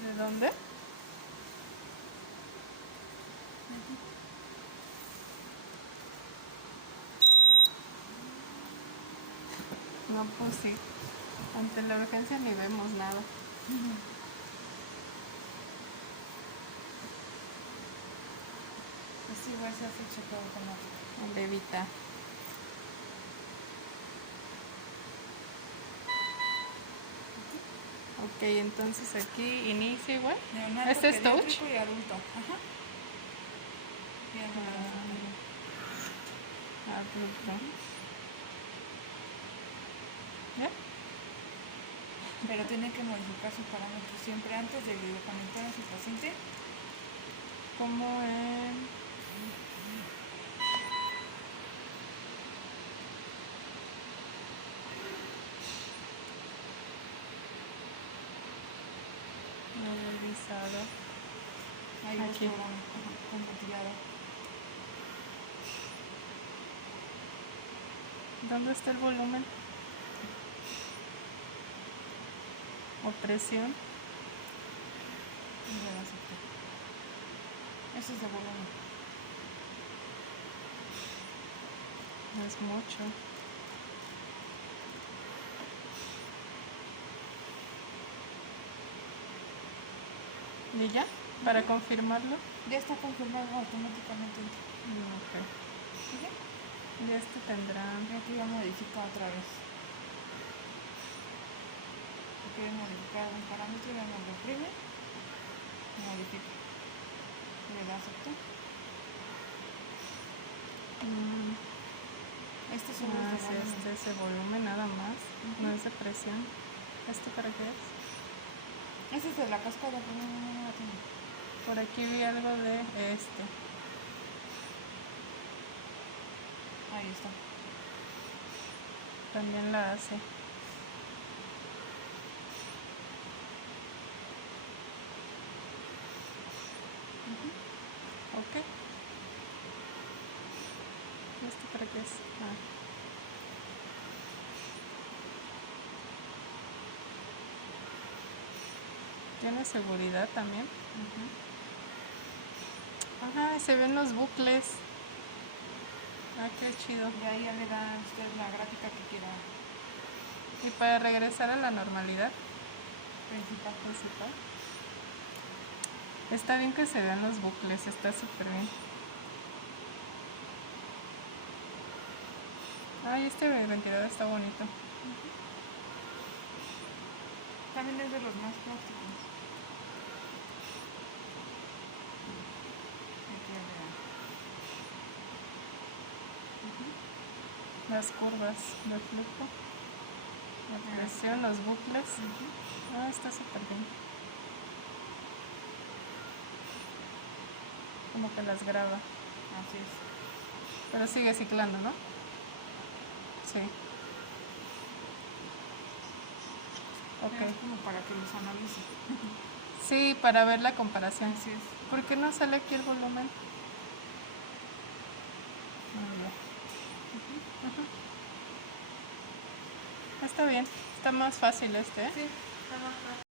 ¿Desde dónde? No, pues sí. Ante la urgencia ni vemos nada. Pues igual se hace chequeo automático. En bebita. Ok, entonces aquí inicia igual. Neonato, ¿Este es touch? pediátrico y adulto. Ajá. Bien, Adulto. ¿Ya? pero tiene que modificar sus parámetros siempre antes de conectar a su paciente. Como en... No he revisado. Ahí Aquí. con motivador. ¿Dónde está el volumen? ¿O presión? Y le das aquí. Eso es de volumen. No es mucho. ¿Y ya? ¿Para confirmarlo? Ya está confirmado automáticamente. Ok. ¿Sí? Y este tendrá... Y aquí ya modifica otra vez. Si quiere modificar algún parámetro, ya lo reprime. Modifica. Le da acepto. Este solo es de sí, volumen. este es de volumen nada más. No es de presión. ¿Este para qué es? Este es de la cascada, pero no la tiene. Por aquí vi algo de este. Ahí está. También la hace. Ok. ¿Este para qué es? Tiene seguridad también. Ajá, se ven los bucles. Ah, qué chido. Y ahí ya le da a usted la gráfica que quiera. Y para regresar a la normalidad Principal. está bien que se vean los bucles, está súper bien. Ay, este ventilador está bonito. También es de los más prácticos. Aquí ya le da. Las curvas de flujo, la presión, los bucles. Ah, está súper bien. Como que las graba. Así es. Pero sigue ciclando, ¿no? Sí. Ok. Es como para que los analice. Sí, para ver la comparación. Así es. ¿Por qué no sale aquí el volumen? Está bien, está más fácil este, ¿eh? Sí, está más fácil.